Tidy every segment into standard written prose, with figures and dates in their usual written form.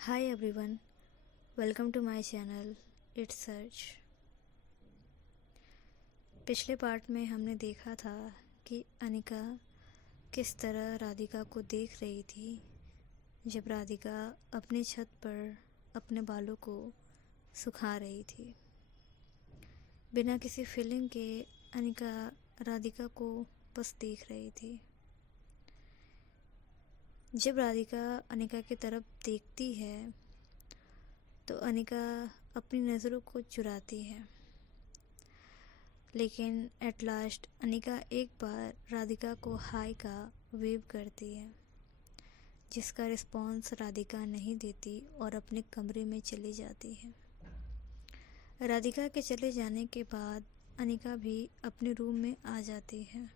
Hi everyone, welcome to my channel It's Search। पिछले part में हमने देखा था कि अनिका किस तरह राधिका को देख रही थी जब राधिका अपनी छत पर अपने बालों को सुखा रही थी। बिना किसी फीलिंग के अनिका राधिका को बस देख रही थी। जब राधिका अनिका की तरफ देखती है तो अनिका अपनी नज़रों को चुराती है, लेकिन एट लास्ट अनिका एक बार राधिका को हाय का वेव करती है, जिसका रिस्पॉन्स राधिका नहीं देती और अपने कमरे में चली जाती है। राधिका के चले जाने के बाद अनिका भी अपने रूम में आ जाती है,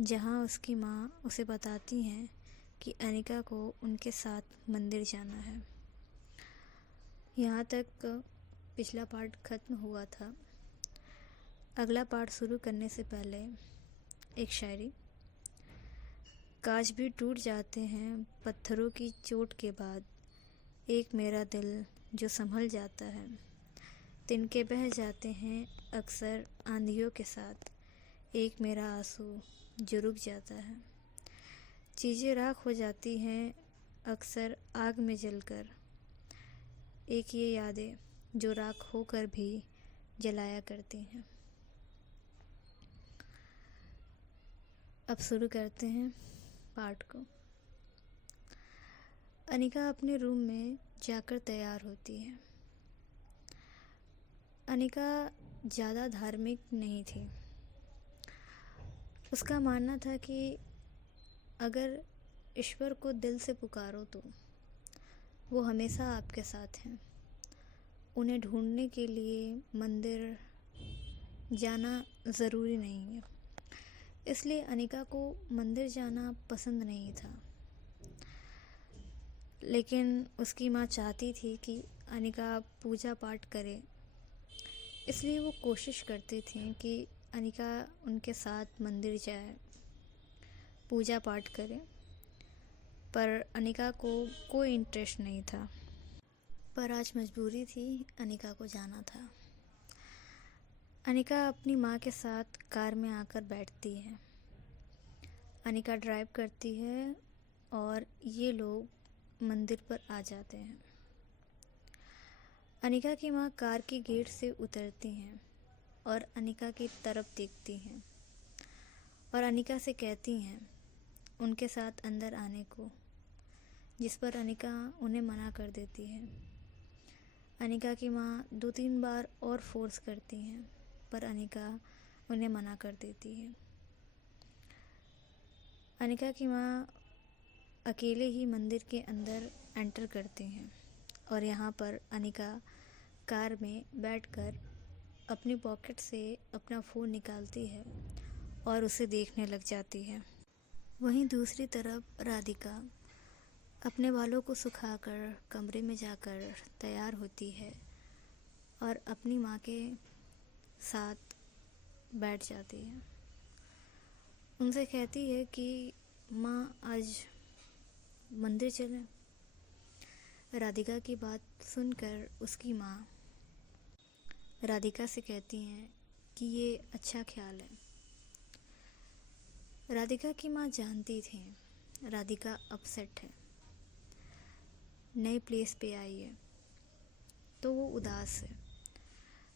जहां उसकी माँ उसे बताती हैं कि अनिका को उनके साथ मंदिर जाना है। यहाँ तक पिछला पार्ट ख़त्म हुआ था। अगला पार्ट शुरू करने से पहले एक शायरी। कांच भी टूट जाते हैं पत्थरों की चोट के बाद, एक मेरा दिल जो संभल जाता है। तिनके बह जाते हैं अक्सर आंधियों के साथ, एक मेरा आंसू जो रुक जाता है। चीज़ें राख हो जाती हैं अक्सर आग में जलकर, एक ये यादें जो राख होकर भी जलाया करती हैं। अब शुरू करते हैं पार्ट को। अनिका अपने रूम में जाकर तैयार होती है। अनिका ज़्यादा धार्मिक नहीं थी। उसका मानना था कि अगर ईश्वर को दिल से पुकारो तो वो हमेशा आपके साथ हैं। उन्हें ढूंढने के लिए मंदिर जाना ज़रूरी नहीं है। इसलिए अनिका को मंदिर जाना पसंद नहीं था, लेकिन उसकी माँ चाहती थी कि अनिका पूजा पाठ करे। इसलिए वो कोशिश करती थी कि अनिका उनके साथ मंदिर जाए, पूजा पाठ करे, पर अनिका को कोई इंटरेस्ट नहीं था। पर आज मजबूरी थी, अनिका को जाना था। अनिका अपनी माँ के साथ कार में आकर बैठती है। अनिका ड्राइव करती है और ये लोग मंदिर पर आ जाते हैं। अनिका की माँ कार की गेट से उतरती हैं और अनिका की तरफ देखती हैं और अनिका से कहती हैं उनके साथ अंदर आने को, जिस पर अनिका उन्हें मना कर देती है। अनिका की माँ 2-3 बार और फोर्स करती हैं, पर अनिका उन्हें मना कर देती है। अनिका की माँ अकेले ही मंदिर के अंदर एंटर करती हैं और यहाँ पर अनिका कार में बैठकर अपनी पॉकेट से अपना फ़ोन निकालती है और उसे देखने लग जाती है। वहीं दूसरी तरफ राधिका अपने बालों को सुखाकर कमरे में जाकर तैयार होती है और अपनी माँ के साथ बैठ जाती है। उनसे कहती है कि माँ आज मंदिर चलें। राधिका की बात सुनकर उसकी माँ राधिका से कहती हैं कि ये अच्छा ख्याल है। राधिका की माँ जानती थी राधिका अपसेट है, नई प्लेस पे आई है तो वो उदास है,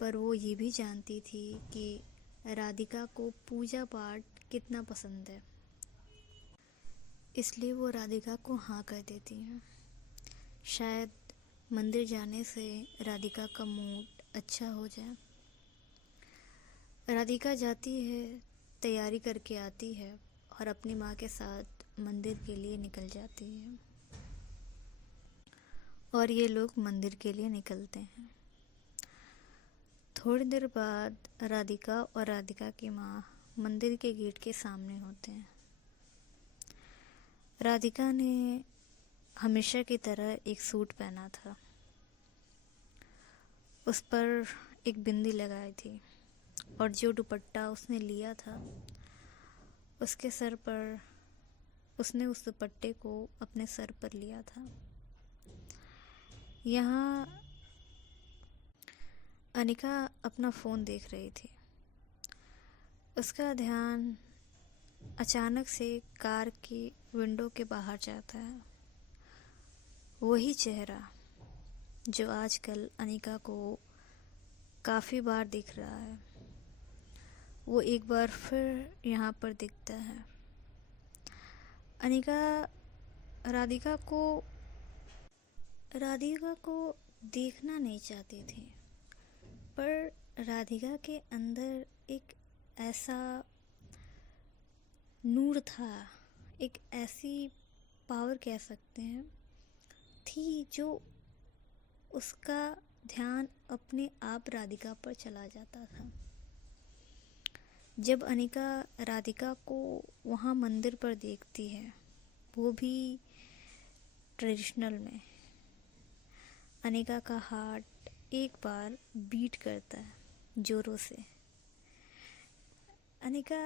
पर वो ये भी जानती थी कि राधिका को पूजा पाठ कितना पसंद है। इसलिए वो राधिका को हाँ कर देती हैं। शायद मंदिर जाने से राधिका का मूड अच्छा हो जाए। राधिका जाती है, तैयारी करके आती है और अपनी माँ के साथ मंदिर के लिए निकल जाती है और ये लोग मंदिर के लिए निकलते हैं। थोड़ी देर बाद राधिका और राधिका की माँ मंदिर के गेट के सामने होते हैं। राधिका ने हमेशा की तरह एक सूट पहना था, उस पर एक बिंदी लगाई थी और जो दुपट्टा उसने लिया था उसके सर पर उसने उस दुपट्टे को अपने सर पर लिया था। यहाँ अनिका अपना फ़ोन देख रही थी। उसका ध्यान अचानक से कार की विंडो के बाहर जाता है। वही चेहरा जो आजकल अनिका को काफ़ी बार दिख रहा है, वो एक बार फिर यहाँ पर दिखता है। अनिका राधिका को देखना नहीं चाहती थी, पर राधिका के अंदर एक ऐसा नूर था, एक ऐसी पावर कह सकते हैं थी, जो उसका ध्यान अपने आप राधिका पर चला जाता था। जब अनिका राधिका को वहाँ मंदिर पर देखती है, वो भी ट्रेडिशनल में, अनिका का हार्ट एक बार बीट करता है जोरों से। अनिका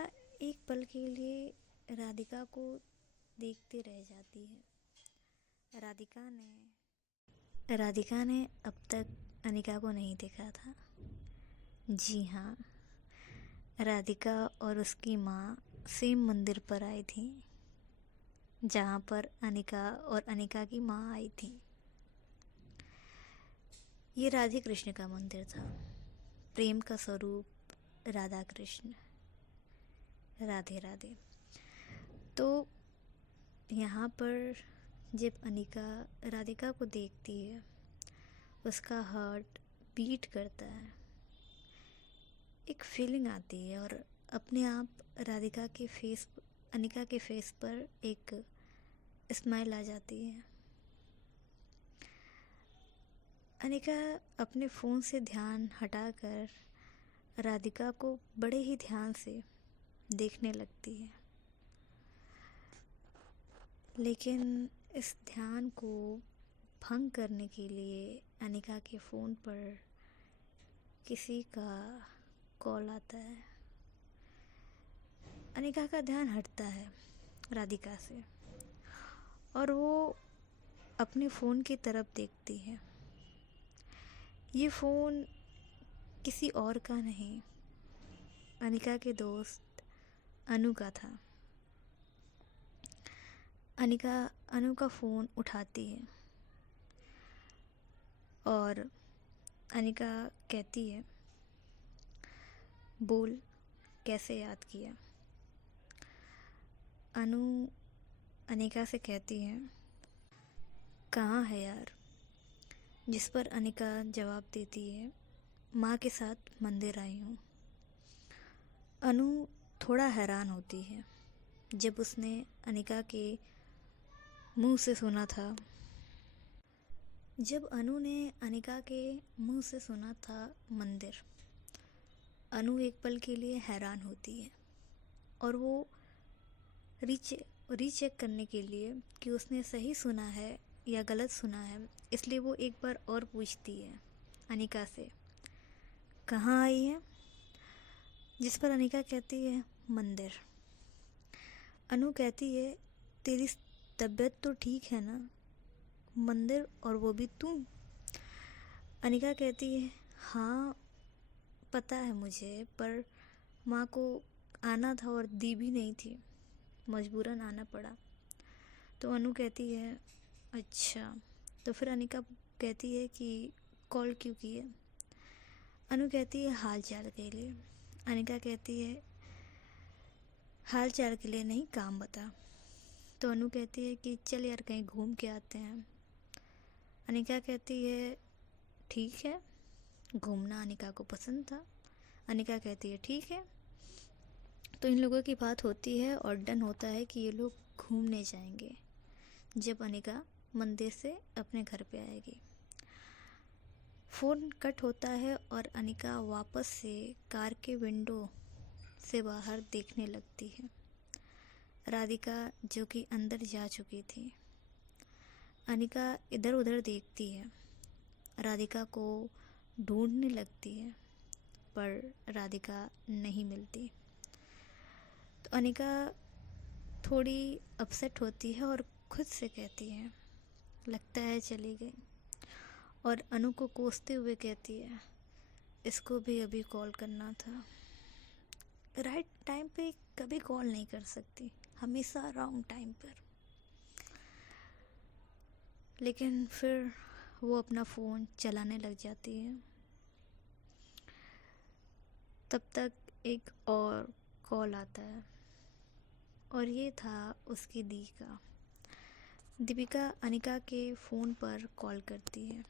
एक पल के लिए राधिका को देखते रह जाती है। राधिका ने अब तक अनिका को नहीं देखा था। जी हाँ, राधिका और उसकी माँ सेम मंदिर पर आई थी, जहाँ पर अनिका और अनिका की माँ आई थी। ये राधे कृष्ण का मंदिर था, प्रेम का स्वरूप राधा कृष्ण, राधे राधे। तो यहाँ पर जब अनिका राधिका को देखती है, उसका हार्ट बीट करता है, एक फीलिंग आती है और अपने आप अनिका के फेस पर एक स्माइल आ जाती है। अनिका अपने फ़ोन से ध्यान हटाकर राधिका को बड़े ही ध्यान से देखने लगती है, लेकिन इस ध्यान को भंग करने के लिए अनिका के फ़ोन पर किसी का कॉल आता है। अनिका का ध्यान हटता है राधिका से और वो अपने फ़ोन की तरफ देखती है। ये फ़ोन किसी और का नहीं, अनिका के दोस्त अनु का था। अनिका अनु का फ़ोन उठाती है और अनिका कहती है, बोल, कैसे याद किया। अनु अनिका से कहती है, कहाँ है यार। जिस पर अनिका जवाब देती है, माँ के साथ मंदिर आई हूँ। अनु थोड़ा हैरान होती है जब उसने अनिका के मुंह से सुना था। जब अनु ने अनिका के मुंह से सुना था मंदिर, अनु एक पल के लिए हैरान होती है और वो रीचेक करने के लिए कि उसने सही सुना है या गलत सुना है, इसलिए वो एक बार और पूछती है अनिका से, कहाँ आई है। जिस पर अनिका कहती है, मंदिर। अनु कहती है, तेरी तबीयत तो ठीक है ना, मंदिर और वो भी तू। अनिका कहती है, हाँ पता है मुझे, पर माँ को आना था और दी भी नहीं थी, मजबूरन आना पड़ा। तो अनु कहती है, अच्छा। तो फिर अनिका कहती है कि कॉल क्यों किए। अनु कहती है, हाल चाल के लिए। अनिका कहती है, हाल चाल के लिए नहीं, काम बता। तो अनु कहती है कि चल यार कहीं घूम के आते हैं। अनिका कहती है, ठीक है। घूमना अनिका को पसंद था। अनिका कहती है, ठीक है। तो इन लोगों की बात होती है और डन होता है कि ये लोग घूमने जाएंगे जब अनिका मंदिर से अपने घर पे आएगी। फ़ोन कट होता है और अनिका वापस से कार के विंडो से बाहर देखने लगती है। राधिका जो कि अंदर जा चुकी थी। अनिका इधर उधर देखती है, राधिका को ढूंढने लगती है, पर राधिका नहीं मिलती। तो अनिका थोड़ी अपसेट होती है और खुद से कहती है, लगता है चली गई। और अनु को कोसते हुए कहती है, इसको भी अभी कॉल करना था। राइट टाइम पे कभी कॉल नहीं कर सकती, हमेशा रॉन्ग टाइम पर। लेकिन फिर वो अपना फ़ोन चलाने लग जाती है। तब तक एक और कॉल आता है और ये था उसकी दी का। दीपिका अनिका के फ़ोन पर कॉल करती है।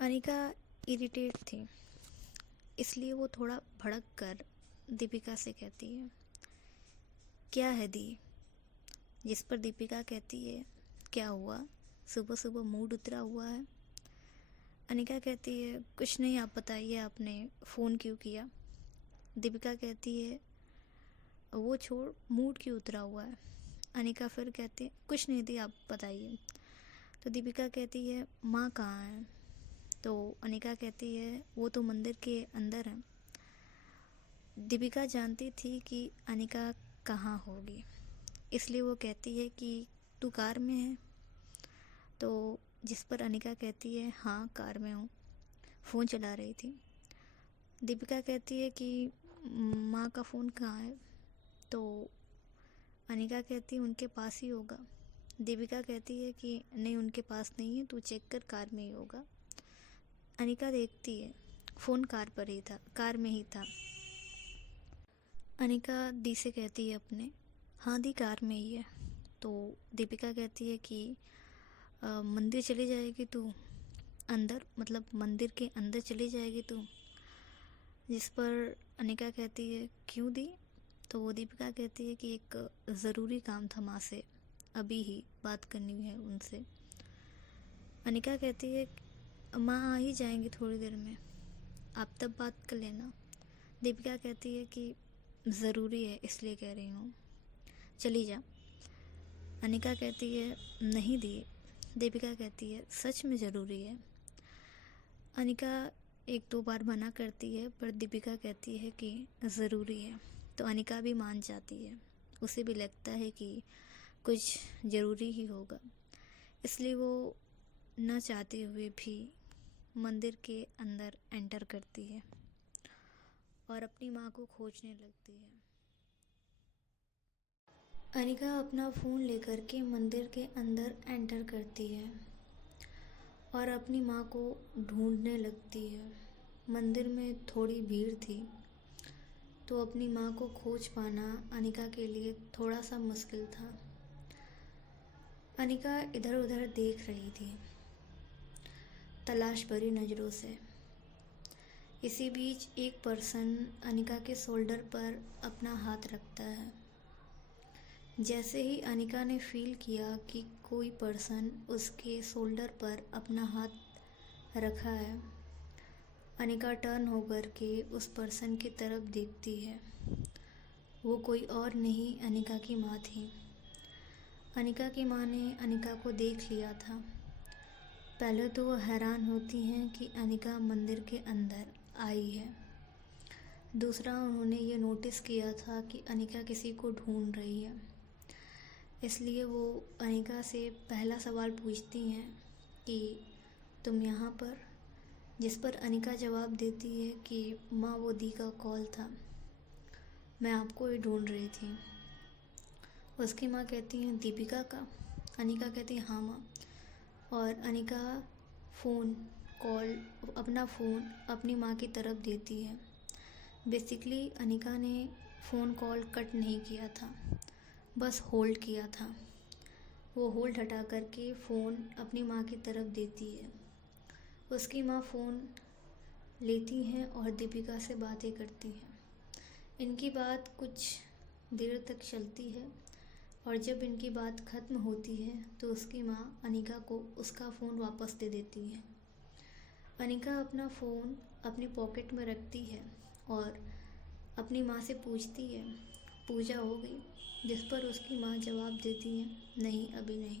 अनिका इरिटेट थी, इसलिए वो थोड़ा भड़क कर दीपिका से कहती है, क्या है दी? जिस पर दीपिका कहती है, क्या हुआ, सुबह सुबह मूड उतरा हुआ है? अनिका कहती है, कुछ नहीं, आप बताइए आपने फ़ोन क्यों किया? दीपिका कहती है, वो छोड़, मूड क्यों उतरा हुआ है? अनिका फिर कहती है, कुछ नहीं दी, आप बताइए। तो दीपिका कहती है, माँ कहाँ है? तो अनिका कहती है, वो तो मंदिर के अंदर है। दीपिका जानती थी कि अनिका कहाँ होगी, इसलिए वो कहती है कि तू कार में है? तो जिस पर अनिका कहती है, हाँ कार में हूँ, फ़ोन चला रही थी। दीपिका कहती है कि माँ का फ़ोन कहाँ है? तो अनिका कहती है, उनके पास ही होगा। दीपिका कहती है कि नहीं, उनके पास नहीं है, तू चेक कर, कार में ही होगा। अनिका देखती है, फ़ोन कार पर ही था, कार में ही था। अनिका दी से कहती है अपने, हाँ दी, कार में ही है। तो दीपिका कहती है कि मंदिर चली जाएगी तू, अंदर, मतलब मंदिर के अंदर चली जाएगी तू? जिस पर अनिका कहती है, क्यों दी? तो वो दीपिका कहती है कि एक ज़रूरी काम था माँ से, अभी ही बात करनी है उनसे। अनिका कहती है, माँ आ ही जाएंगी थोड़ी देर में, आप तब बात कर लेना। दीपिका कहती है कि ज़रूरी है इसलिए कह रही हूँ, चली जा। अनिका कहती है, नहीं दी। दीपिका कहती है, सच में ज़रूरी है। अनिका एक दो बार मना करती है, पर दीपिका कहती है कि ज़रूरी है। तो अनिका भी मान जाती है, उसे भी लगता है कि कुछ ज़रूरी ही होगा, इसलिए वो न चाहते हुए भी मंदिर के अंदर एंटर करती है और अपनी माँ को खोजने लगती है। अनिका अपना फ़ोन लेकर के मंदिर के अंदर एंटर करती है और अपनी माँ को ढूंढने लगती है। मंदिर में थोड़ी भीड़ थी, तो अपनी माँ को खोज पाना अनिका के लिए थोड़ा सा मुश्किल था। अनिका इधर उधर देख रही थी, तलाश भरी नज़रों से। इसी बीच एक पर्सन अनिका के शोल्डर पर अपना हाथ रखता है। जैसे ही अनिका ने फील किया कि कोई पर्सन उसके शोल्डर पर अपना हाथ रखा है, अनिका टर्न होकर के उस पर्सन की तरफ देखती है। वो कोई और नहीं, अनिका की माँ थी। अनिका की माँ ने अनिका को देख लिया था। पहले तो वो हैरान होती हैं कि अनिका मंदिर के अंदर आई है। दूसरा, उन्होंने ये नोटिस किया था कि अनिका किसी को ढूंढ रही है, इसलिए वो अनिका से पहला सवाल पूछती हैं कि तुम यहाँ पर? जिस पर अनिका जवाब देती है कि माँ, वो दी का कॉल था, मैं आपको ही ढूंढ रही थी। उसकी माँ कहती हैं, दीपिका का? अनिका कहती है, हाँ माँ। और अनिका अपना फ़ोन अपनी माँ की तरफ देती है। बेसिकली अनिका ने फ़ोन कॉल कट नहीं किया था, बस होल्ड किया था। वो होल्ड हटा करके फ़ोन अपनी माँ की तरफ देती है। उसकी माँ फ़ोन लेती हैं और दीपिका से बातें करती हैं। इनकी बात कुछ देर तक चलती है और जब इनकी बात ख़त्म होती है तो उसकी माँ अनिका को उसका फ़ोन वापस दे देती है। अनिका अपना फ़ोन अपनी पॉकेट में रखती है और अपनी माँ से पूछती है, पूजा हो गई? जिस पर उसकी माँ जवाब देती है, नहीं अभी नहीं।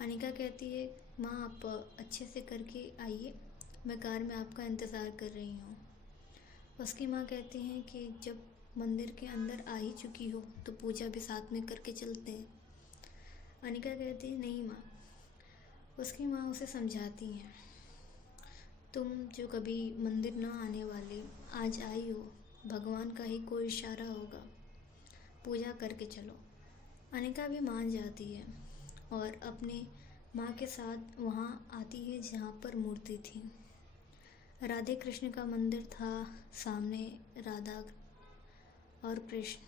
अनिका कहती है, माँ आप अच्छे से करके आइए, मैं कार में आपका इंतज़ार कर रही हूँ। उसकी माँ कहती हैं कि जब मंदिर के अंदर आ ही चुकी हो तो पूजा भी साथ में करके चलते हैं। अनिका कहती है, नहीं माँ, उसकी माँ उसे समझाती है, तुम जो कभी मंदिर न आने वाली आज आई हो, भगवान का ही कोई इशारा होगा, पूजा करके चलो। अनिका भी मान जाती है और अपने माँ के साथ वहाँ आती है जहाँ पर मूर्ति थी। राधे कृष्ण का मंदिर था, सामने राधा और कृष्ण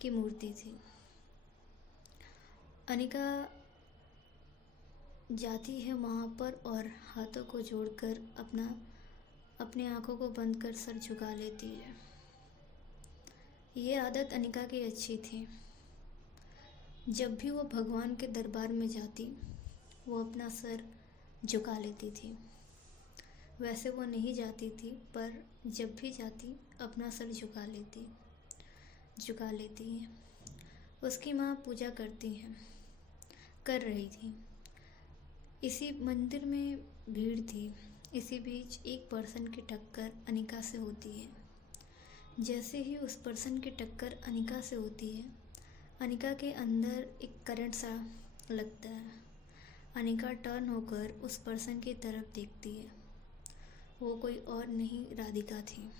की मूर्ति थी। अनिका जाती है वहाँ पर और हाथों को जोड़कर अपने आँखों को बंद कर सर झुका लेती है। ये आदत अनिका की अच्छी थी। जब भी वो भगवान के दरबार में जाती, वो अपना सर झुका लेती थी। वैसे वो नहीं जाती थी, पर जब भी जाती अपना सर झुका लेती है। उसकी माँ पूजा कर रही थी। इसी मंदिर में भीड़ थी। इसी बीच एक पर्सन की टक्कर अनिका से होती है। जैसे ही उस पर्सन की टक्कर अनिका से होती है, अनिका के अंदर एक करंट सा लगता है। अनिका टर्न होकर उस पर्सन की तरफ देखती है। वो कोई और नहीं, राधिका थी।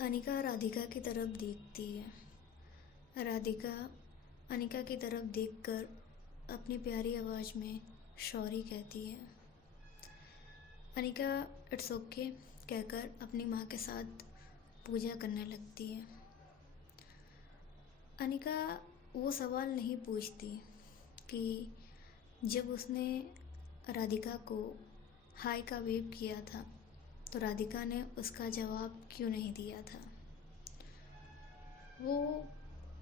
अनिका राधिका की तरफ देखती है। राधिका अनिका की तरफ देखकर अपनी प्यारी आवाज़ में सॉरी कहती है। अनिका इट्स ओके कहकर अपनी माँ के साथ पूजा करने लगती है। अनिका वो सवाल नहीं पूछती कि जब उसने राधिका को हाय का वेव किया था तो राधिका ने उसका जवाब क्यों नहीं दिया था। वो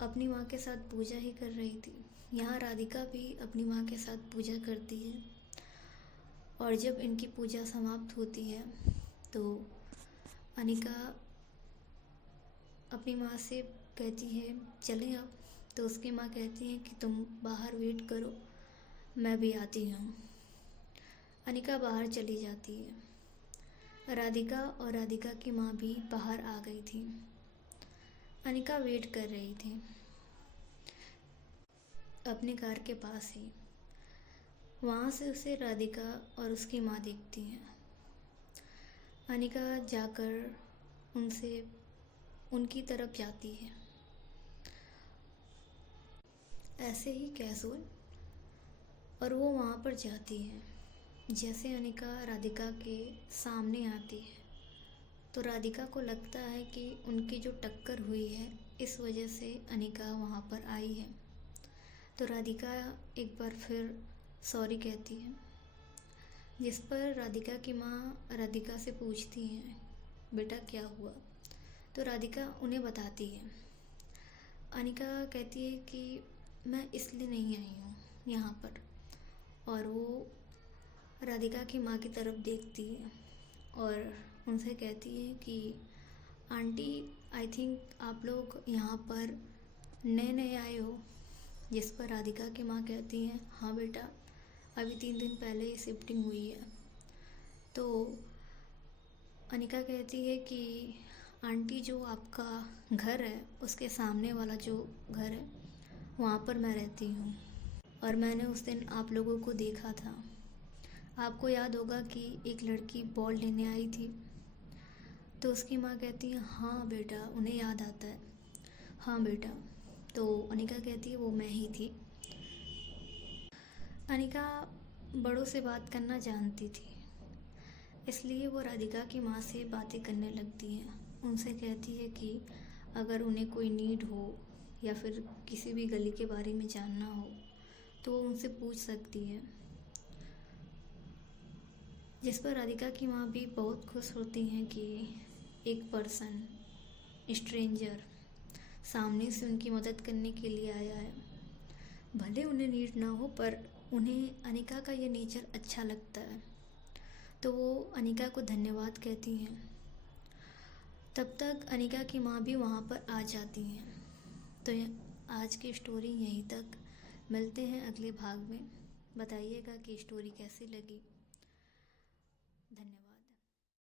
अपनी माँ के साथ पूजा ही कर रही थी। यहाँ राधिका भी अपनी माँ के साथ पूजा करती है और जब इनकी पूजा समाप्त होती है तो अनिका अपनी माँ से कहती है चलें अब। तो उसकी माँ कहती है कि तुम बाहर वेट करो, मैं भी आती हूँ। अनिका बाहर चली जाती है। राधिका और राधिका की माँ भी बाहर आ गई थी। अनिका वेट कर रही थी अपने कार के पास ही। वहाँ से उसे राधिका और उसकी माँ देखती हैं। अनिका जाकर उनकी तरफ जाती है, ऐसे ही कैजुअल, और वो वहाँ पर जाती है। जैसे अनिका राधिका के सामने आती है तो राधिका को लगता है कि उनकी जो टक्कर हुई है इस वजह से अनिका वहाँ पर आई है। तो राधिका एक बार फिर सॉरी कहती है, जिस पर राधिका की माँ राधिका से पूछती हैं बेटा क्या हुआ। तो राधिका उन्हें बताती है। अनिका कहती है कि मैं इसलिए नहीं आई हूँ यहाँ पर, और वो राधिका की माँ की तरफ देखती है और उनसे कहती है कि आंटी आई थिंक आप लोग यहाँ पर नए आए हो। जिस पर राधिका की माँ कहती हैं हाँ बेटा, अभी 3 दिन पहले ही शिफ्टिंग हुई है। तो अनिका कहती है कि आंटी जो आपका घर है उसके सामने वाला जो घर है वहाँ पर मैं रहती हूँ, और मैंने उस दिन आप लोगों को देखा था। आपको याद होगा कि एक लड़की बॉल लेने आई थी। तो उसकी माँ कहती है हाँ बेटा, उन्हें याद आता है। हाँ बेटा। तो अनिका कहती है वो मैं ही थी। अनिका बड़ों से बात करना जानती थी, इसलिए वो राधिका की माँ से बातें करने लगती है। उनसे कहती है कि अगर उन्हें कोई नीड हो या फिर किसी भी गली के बारे में जानना हो तो वो उनसे पूछ सकती है। जिस पर राधिका की माँ भी बहुत खुश होती हैं कि एक पर्सन, स्ट्रेंजर, सामने से उनकी मदद करने के लिए आया है। भले उन्हें नीड ना हो, पर उन्हें अनिका का ये नेचर अच्छा लगता है, तो वो अनिका को धन्यवाद कहती हैं। तब तक अनिका की माँ भी वहाँ पर आ जाती हैं। तो आज की स्टोरी यहीं तक। मिलते हैं अगले भाग में। बताइएगा कि स्टोरी कैसी लगी।